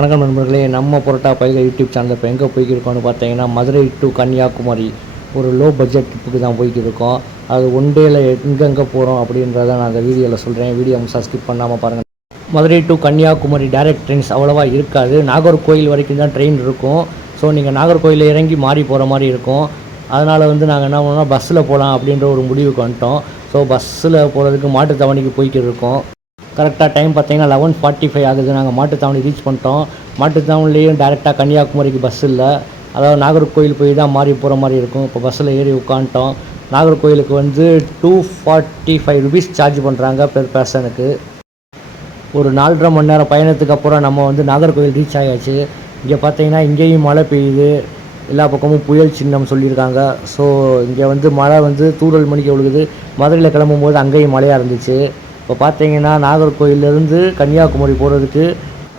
வணக்கம் நண்பர்களே, நம்ம புரோட்டா பைகள் யூடியூப் சேனல் இப்போ எங்கே போய்க்கிருக்கோம்னு பார்த்தீங்கன்னா, மதுரை டு கன்னியாகுமரி ஒரு லோ பட்ஜெட் ட்ரிப்புக்கு தான் போய்க்கிருக்கோம். அது ஒன் டேயில் எங்கெங்கே போகிறோம் அப்படின்றத நான் அந்த வீடியோவில் சொல்கிறேன். வீடியோ முழுசாக ஸ்கிப் பண்ணாமல் பாருங்கள். Madurai to Kanyakumari direct trains அவ்வளோவா இருக்காது. நாகர்கோயில் வரைக்கும் தான் ட்ரெயின் இருக்கும். ஸோ நீங்கள் நாகர்கோயிலில் இறங்கி மாறி போகிற மாதிரி இருக்கும். அதனால் நாங்கள் என்ன பண்ணோம்னா பஸ்ஸில் போகலாம் அப்படின்ற ஒரு முடிவுக்கு வந்துட்டோம். ஸோ பஸ்ஸில் போகிறதுக்கு மாட்டுத்தாவணிக்கு போய்க்கிட்டு இருக்கோம். கரெக்டாக டைம் பார்த்தீங்கன்னா 11:45 ஆகுது. நாங்கள் மாட்டுத்தாவணி ரீச் பண்ணிட்டோம். மாட்டுத்தாவணிலேயும் டேரெக்டாக கன்னியாகுமரிக்கு பஸ் இல்லை. அதாவது நாகர்கோயில் போய் தான் மாறி போகிற மாதிரி இருக்கும். இப்போ பஸ்ஸில் ஏறி உட்காந்துட்டோம். நாகர்கோயிலுக்கு 245 ருபீஸ் சார்ஜ் பண்ணுறாங்க பெர் பர்சனுக்கு. ஒரு 4.5 மணி நேரம் பயணத்துக்கு அப்புறம் நம்ம நாகர்கோயில் ரீச் ஆகியாச்சு. இங்கே பார்த்தீங்கன்னா இங்கேயும் மழை பெய்யுது. எல்லா பக்கமும் புயல் சின்னம் சொல்லியிருக்காங்க. ஸோ இங்கே மழை தூறல் மணிக்கு விழுகுது. மதுரையில் கிளம்பும்போது அங்கேயும் மழையாக இருந்துச்சு. இப்போ பார்த்தீங்கன்னா நாகர்கோயிலேருந்து கன்னியாகுமரி போகிறதுக்கு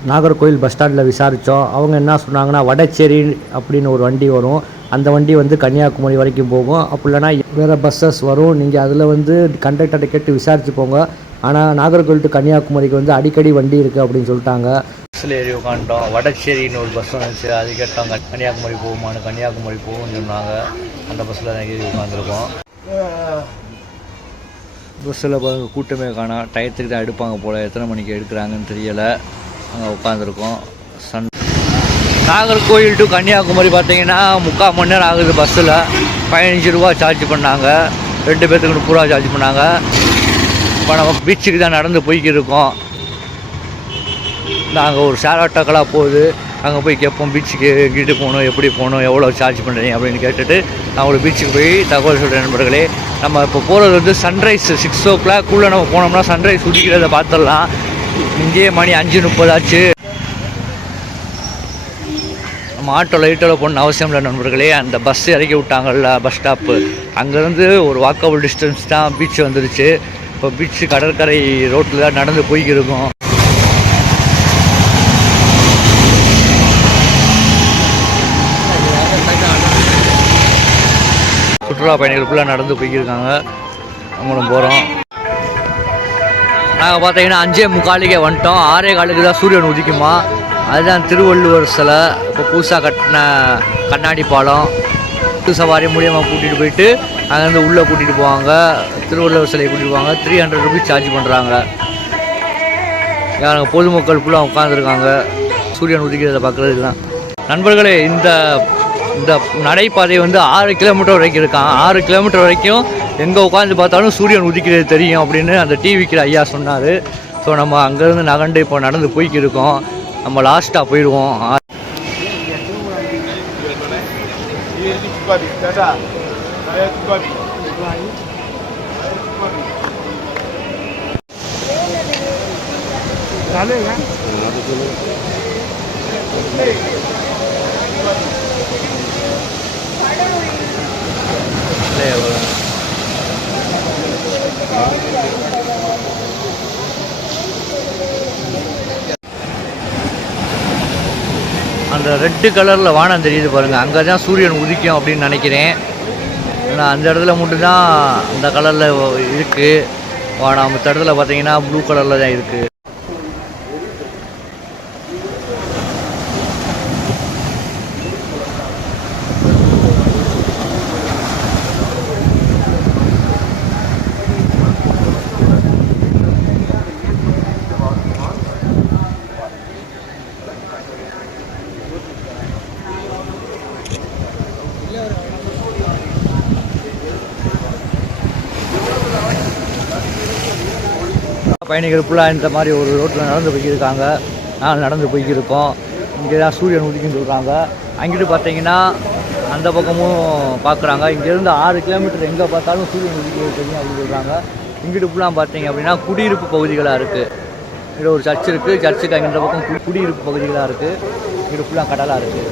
நாகர்கோயில் பஸ் ஸ்டாண்டில் விசாரித்தோம். அவங்க என்ன சொன்னாங்கன்னா வடச்சேரி அப்படின்னு ஒரு வண்டி வரும். அந்த வண்டி கன்னியாகுமரி வரைக்கும் போகும். அப்படி இல்லைனா வேறு பஸ்ஸஸ் வரும். நீங்கள் அதில் கண்டக்டர்கிட்ட கேட்டு விசாரிச்சு போங்க. ஆனால் நாகர்கோயில் டு கன்னியாகுமரிக்கு அடிக்கடி வண்டி இருக்குது அப்படின்னு சொல்லிட்டாங்க. பஸ்ஸில் ஏறி உட்காந்துட்டோம். வடச்சேரின்னு ஒரு பஸ் வந்துச்சு. அது கேட்டாங்க கன்னியாகுமரி போகுமான்னு. கன்னியாகுமரி போகும்னு சொன்னாங்க. அந்த பஸ்ஸில் தான் ஏறி உட்காந்துருக்கோம். பஸ்ஸில் பாருங்கள், கூட்டமே காணோம். டயத்துக்கு தான் எடுப்பாங்க போல். எத்தனை மணிக்கு எடுக்கிறாங்கன்னு தெரியலை. அங்கே உட்காந்துருக்கோம். நாகர்கோயில் டு கன்னியாகுமரி பார்த்தீங்கன்னா 3/4 மணி நேரம் ஆகுது. பஸ்ஸில் 15 ரூபா சார்ஜ் பண்ணாங்க. 2 பேர்த்துக்கு 30 ரூபா சார்ஜ் பண்ணாங்க. இப்போ நம்ம பீச்சுக்கு தான் நடந்து போய்க்கிருக்கோம். நாங்கள் ஒரு ஷேர் ஆட்டோக்கெல்லாம் போகுது. அங்கே போய் கேட்போம், பீச்சுக்கு எங்கிட்டு போகணும், எப்படி போகணும், எவ்வளோ சார்ஜ் பண்ணுறீங்க அப்படின்னு கேட்டுட்டு நான் ஒரு பீச்சுக்கு போய் தகவல் சொல்கிறேன் நண்பர்களே. நம்ம இப்போ போகிறது சன்ரைஸ் 6 o'clock நம்ம போனோம்னா சன்ரைஸ் உதிக்கிறத பார்த்துடலாம். இங்கேயே மணி 5:30 ஆச்சு. நம்ம லைட்டோவில் போகணுன்னு அவசியம் இல்லை நண்பர்களே. அந்த பஸ் இறக்கி விட்டாங்கல்ல பஸ் ஸ்டாப்பு, அங்கேருந்து ஒரு வாக்கபிள் டிஸ்டன்ஸ் தான் பீச் வந்துருச்சு. இப்போ பீச்சு கடற்கரை ரோட்டில் தான் நடந்து போய்க்கிருக்கோம். சுற்றுலா பயணிகள் ஃபுல்லாக நடந்து போய்க்கிருக்காங்க. நம்மளும் போகிறோம். நாங்கள் பார்த்தீங்கன்னா 5:45 வந்துட்டோம். 6:15 தான் சூரியன் உதிக்குமா. அதுதான் திருவள்ளுவர் சிலை. இப்போ புதுசாக கட்டின கண்ணாடி பாலம். சவாரி மூலியமாக கூட்டிகிட்டு போயிட்டு அங்கேருந்து உள்ளே கூட்டிகிட்டு போவாங்க. திருவள்ளுவர் சிலையை கூட்டிகிட்டு போவாங்க. 300 ருபீஸ் சார்ஜ் பண்ணுறாங்க. யாருங்க பொதுமக்கள் ஃபுல்லாக உட்காந்துருக்காங்க சூரியன் உதிக்கிறத பார்க்குறதுலாம். நண்பர்களே, இந்த நடைபாதை 6 கிலோமீட்டர் வரைக்கும் இருக்கான். 6 கிலோமீட்டர் வரைக்கும் எங்கே உட்காந்து பார்த்தாலும் சூரியன் உதிக்கிறது தெரியும் அப்படின்னு அந்த டிவிக்கு ஐயா சொன்னார். ஸோ நம்ம அங்கேருந்து நகண்டு இப்போ நடந்து போய்க்கிருக்கோம். நம்ம லாஸ்ட்டாக போயிடுவோம். அந்த ரெட்டு கலரில் வானம் தெரியுது பாருங்கள். அங்கே தான் சூரியன் உதிக்கும் அப்படின்னு நினைக்கிறேன். ஏன்னா அந்த இடத்துல மட்டும்தான் அந்த கலரில் இருக்குது வானம். மற்ற இடத்துல பார்த்தீங்கன்னா ப்ளூ கலரில் தான் இருக்குது. பயணிகள் ஃபுல்லாக இந்த மாதிரி ஒரு ரோட்டில் நடந்து போய்க்கிருக்காங்க. நாங்கள் நடந்து போய்க்கிருக்கோம். இங்கே தான் சூரியன் உதிக்குன்னு சொல்கிறாங்க. அங்கிட்டு பார்த்தீங்கன்னா அந்த பக்கமும் பார்க்குறாங்க. இங்கேருந்து 6 கிலோமீட்டர் எங்கே பார்த்தாலும் சூரியன் உதிக்கிறது தெரியும் அப்படின்னு சொல்கிறாங்க. இங்கிட்டு ஃபுல்லாக பார்த்தீங்க அப்படின்னா குடியிருப்பு பகுதிகளாக இருக்குது. இங்கே ஒரு சர்ச் இருக்குது. சர்ச்சுக்கு அங்கே இந்த பக்கம் குடியிருப்பு பகுதிகளாக இருக்குது. இங்கிட்டு ஃபுல்லாக கடலாக இருக்குது.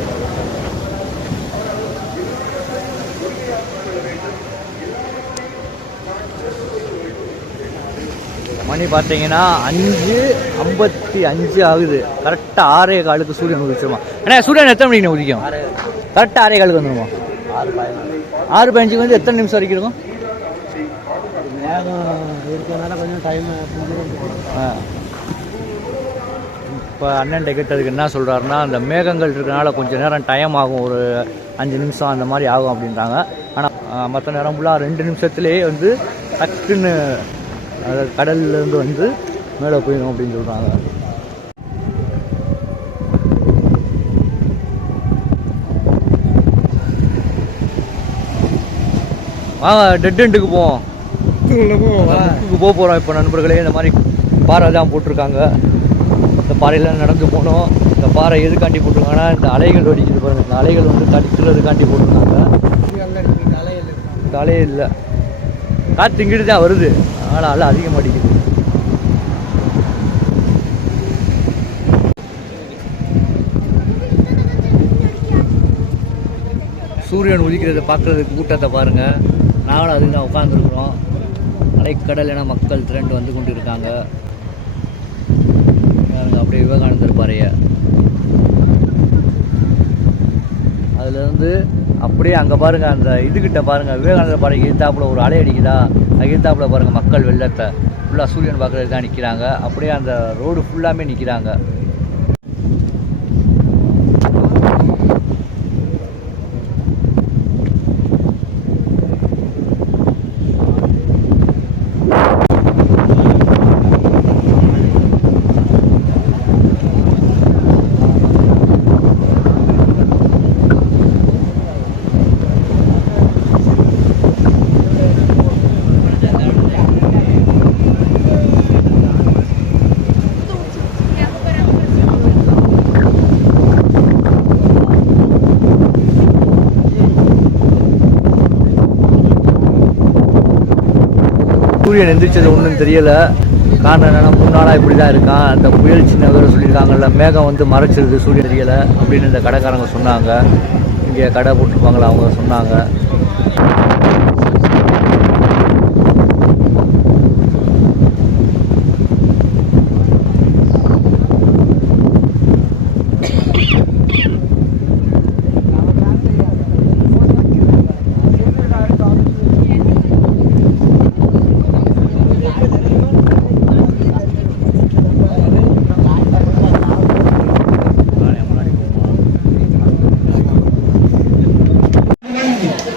மணி பார்த்தீங்கன்னா 5:55 ஆகுது. கரெக்டாக 6:15 சூரியன் உதிச்சிருமா. ஏன்னா சூரியன் எத்தனை மணிக்கு உதிக்கும்? கரெக்டாக 6:15 வந்துடுமா? 6:15 எத்தனை நிமிஷம் வரைக்கும் இருக்கும்? கொஞ்சம் டைம் இப்போ அண்ணன் கேட்டதுக்கு என்ன சொல்கிறாருன்னா, அந்த மேகங்கள் இருக்கிறனால கொஞ்சம் நேரம் டைம் ஆகும், ஒரு 5 நிமிஷம் அந்த மாதிரி ஆகும் அப்படின்றாங்க. ஆனால் மற்ற நேரம் ஃபுல்லாக 2 நிமிஷத்துலேயே வந்து டக்குன்னு கடல்லேருந்து வந்து மேலே போயிடும் அப்படின்னு சொல்கிறாங்க. டெட் எண்டுக்கு போவோம், போக போகிறோம். இப்போ நண்பர்களே, இந்த மாதிரி பாறை தான் போட்டிருக்காங்க. இந்த பாறையில் நடந்து போனோம். இந்த பாறை எதுக்காண்டி போட்டிருக்காங்கன்னா, இந்த அலைகள் அடிக்குது பாருங்கள், இந்த அலைகள் வந்து தடுக்கிறதுக்காண்டி போட்டிருக்காங்க. இந்த அலையே இல்லை, காற்று இங்கிட்டு தான் வருது, ஆனால் அலை அதிகமாக அடிக்குது. சூரியன் உதிக்கிறத பார்க்குறதுக்கு கூட்டத்தை பாருங்கள். நாங்களும் அதுக்கு தான் உட்காந்துருக்குறோம். அலைக்கடல் என மக்கள் திரண்டு வந்து கொண்டு இருக்காங்க. அப்படியே விவேகானந்தர் பாறையை அதுலேருந்து அப்படியே அங்கே பாருங்கள், அந்த இதுக்கிட்ட பாருங்கள், விவேகானந்தர் பாறைக்கு எதிர்த்தாப்புல ஒரு அலை அடிக்குதா, அது எதிர்த்தாப்புல பாருங்கள் மக்கள் வெள்ளத்தை ஃபுல்லாக சூரியன் பார்க்குறதுக்கு தான் நிற்கிறாங்க. அப்படியே அந்த ரோடு ஃபுல்லாமே நிற்கிறாங்க. சூரியன் எந்திரிச்சது ஒன்றும் தெரியலை. காரணம் என்னென்னா, 3 நாளாக இப்படி தான் இருக்கான். அந்த புயல் சின்ன வேறு சொல்லியிருக்காங்கல்ல, மேகம் வந்து மறைச்சிருது, சூரியன் தெரியலை அப்படின்னு இந்த கடைக்காரங்க சொன்னாங்க. இங்கே கடை போட்டிருப்பாங்களா அவங்க சொன்னாங்க.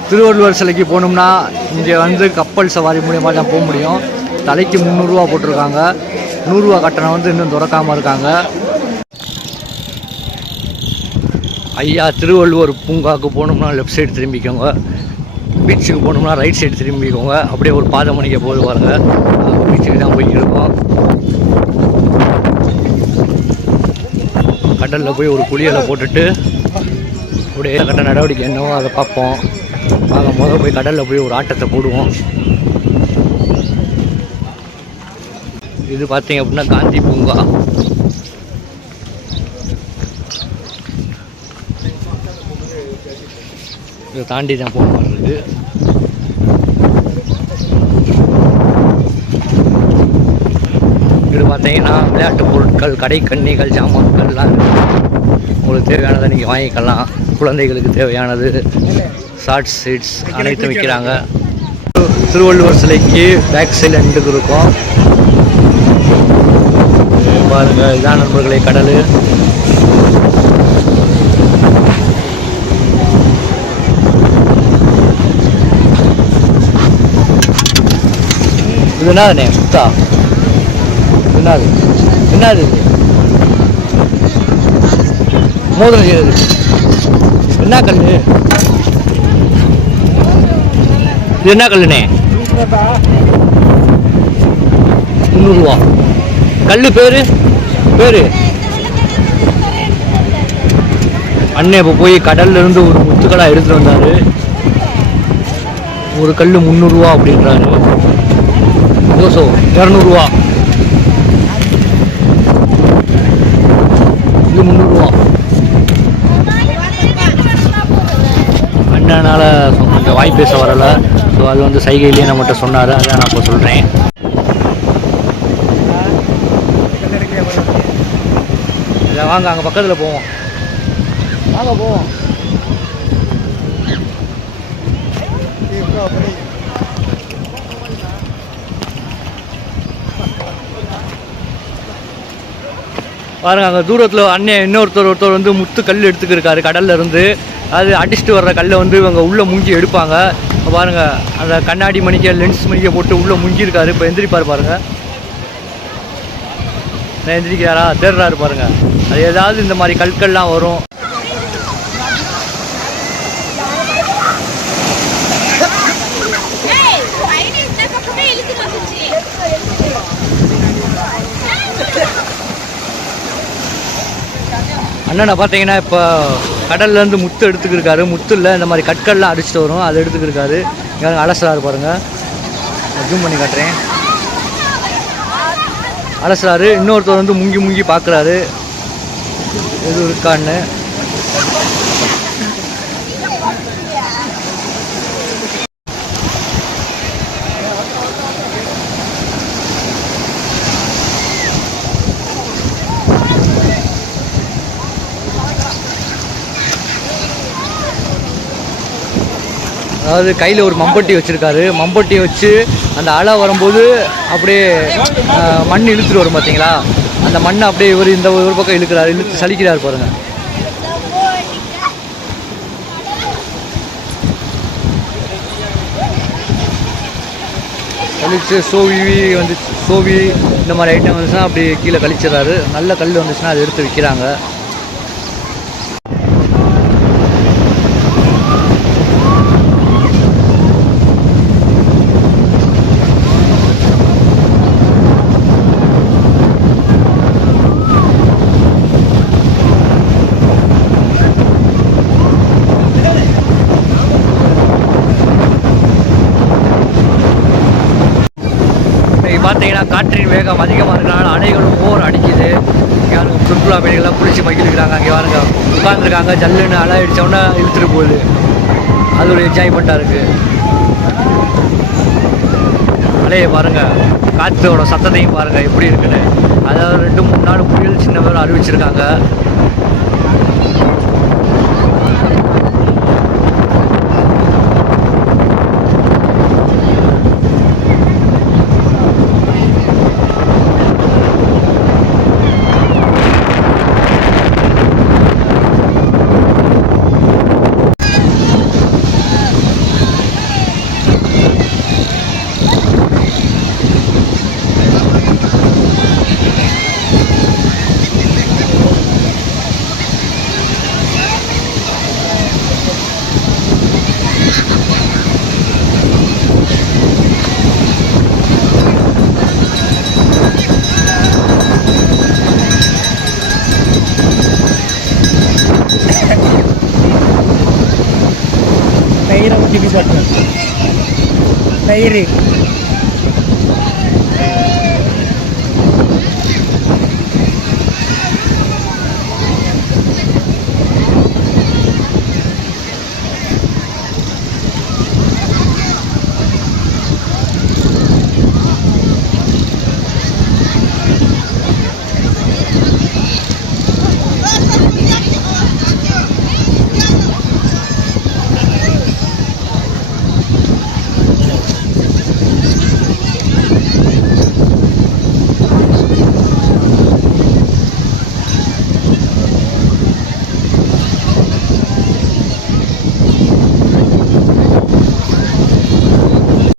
திருவள்ளுவர் சிலைக்கு போகணும்னா இங்கே வந்து கப்பல் சவாரி மூலியமாக தான் போக முடியும். தலைக்கு 300 ரூபா போட்டிருக்காங்க. 100 ரூபா கட்டணம் வந்து இன்னும் திறக்காமல் இருக்காங்க. ஐயா, திருவள்ளுவர் பூங்காவுக்கு போகணும்னா லெஃப்ட் சைடு திரும்பிக்கோங்க, பீச்சுக்கு போகணும்னா ரைட் சைடு திரும்பிக்கோங்க. அப்படியே ஒரு பாதை மணிக்க போது பாருங்க, பீச்சுக்கு தான் போய்கிட்டு இருக்கோம். கடலில் போய் ஒரு குளியலை போட்டுட்டு அப்படியே கட்ட நடவடிக்கை என்னவோ அதை பார்ப்போம். வாங்க, முதல்ல போய் கடலில் போய் ஒரு ஆட்டத்தை போடுவோம். இது பார்த்தீங்க அப்படின்னா காந்தி பூங்கா. இதை தாண்டி தான் போக மாதிரி இருக்குது. இது பார்த்தீங்கன்னா விளையாட்டு பொருட்கள், கடை கண்ணிகள், ஜாமான்கள்லாம் இருக்குது. உங்களுக்கு தேவையானதை நீங்கள் வாங்கிக்கலாம். குழந்தைகளுக்கு தேவையானது, ஷார்ட்ஸ், சீட்ஸ் அனைத்தும் விற்கிறாங்க. திருவள்ளுவர் சிலைக்கு பேக் சைடில் நின்றுக்கு இருக்கும் பாருங்கள். இதான் நண்பர்களே கடல். இது என்னதுண்ணே சுத்தா? என்னது என்னது இது? மோதிரம் செய்யறது என்ன கல்? இது என்ன கல்லுண்ணே? 300 ரூபா. கல் பேரு அண்ணே இப்போ போய் கடல்ல இருந்து ஒரு முத்துக்கடா எடுத்துட்டு வந்தாரு. ஒரு கல் 300 ரூபா அப்படின்றாரு. தோசோ 200 ரூபா. இது 300 ரூபா. அண்ணனால கொஞ்சம் வாய் பேச வரலை. ஸோ அது வந்து சைகையிலேயே நம்மகிட்ட சொன்னார். அதான் நான் இப்போ சொல்கிறேன். இல்லை வாங்க, அங்கே பக்கத்தில் போவோம். வாங்க போவோம். பாருங்கள் அங்கே தூரத்தில் அண்ணன் ஒருத்தர் வந்து முத்து கல் எடுத்துக்கிருக்காரு கடல்ல இருந்து. அது அடிச்சுட்டு வர்ற கல்லை வந்து இவங்க உள்ளே முங்கி எடுப்பாங்க. பாருங்கள் அந்த கண்ணாடி மணிக்க லென்ஸ் மணிக்க போட்டு உள்ளே முங்கியிருக்காரு. இப்போ எந்திரிப்பார் பாருங்கள். நான் எந்திரிக்கிறாரா தேடுறாரு பாருங்கள். அது ஏதாவது இந்த மாதிரி கற்கள்லாம் வரும். அண்ணனை பார்த்தீங்கன்னா இப்போ கடல்லேருந்து முத்து எடுத்துக்கிருக்காரு. முத்துல இந்த மாதிரி கற்கள்லாம் அடிச்சுட்டு வரும், அதை எடுத்துக்கிருக்காரு. இங்கே அலசுறாரு பாருங்கள். ஜூம் பண்ணி காட்டுறேன். அலசுறாரு. இன்னொருத்தர் வந்து முங்கி முங்கி பார்க்குறாரு எது இருக்கான்னு. அதாவது கையில் ஒரு மம்பட்டி வச்சுருக்காரு. மம்பட்டி வச்சு அந்த அலை வரும்போது அப்படியே மண் இழுத்துட்டு வரும் பார்த்தீங்களா, அந்த மண்ணை அப்படியே இவர் இந்த ஒரு பக்கம் இழுக்கிறார், இழுத்து சலிக்கிறார் பாருங்கள். கழிச்சு சோவி இந்த மாதிரி ஐட்டம் வந்துச்சுன்னா அப்படி கீழே கழிச்சிடறாரு. நல்ல கல் வந்துச்சுன்னா அதை எடுத்து விற்கிறாங்க. பார்த்தீங்கன்னா காற்றின் வேகம் அதிகமாக இருக்கிறனால அணைகளும் ஓர் அடிக்குது. இங்கே யாருங்க சுற்றுலா பயணிகள்லாம் குளிச்சு மகிழ்கிறாங்க. அங்கே யாருங்க உட்காந்துருக்காங்க. ஜல்லுன்னு அலை அடித்தோன்னா இழுத்துட்டு போகுது. அது ஒரு என்ஜாய்மெண்ட்டாக இருக்குது. அலையை பாருங்கள், காற்றோட சத்தத்தையும் பாருங்கள் எப்படி இருக்குன்னு. அதாவது 2-3 நாள் புயல் சின்ன பேர் அறிவிச்சிருக்காங்க. Nairi.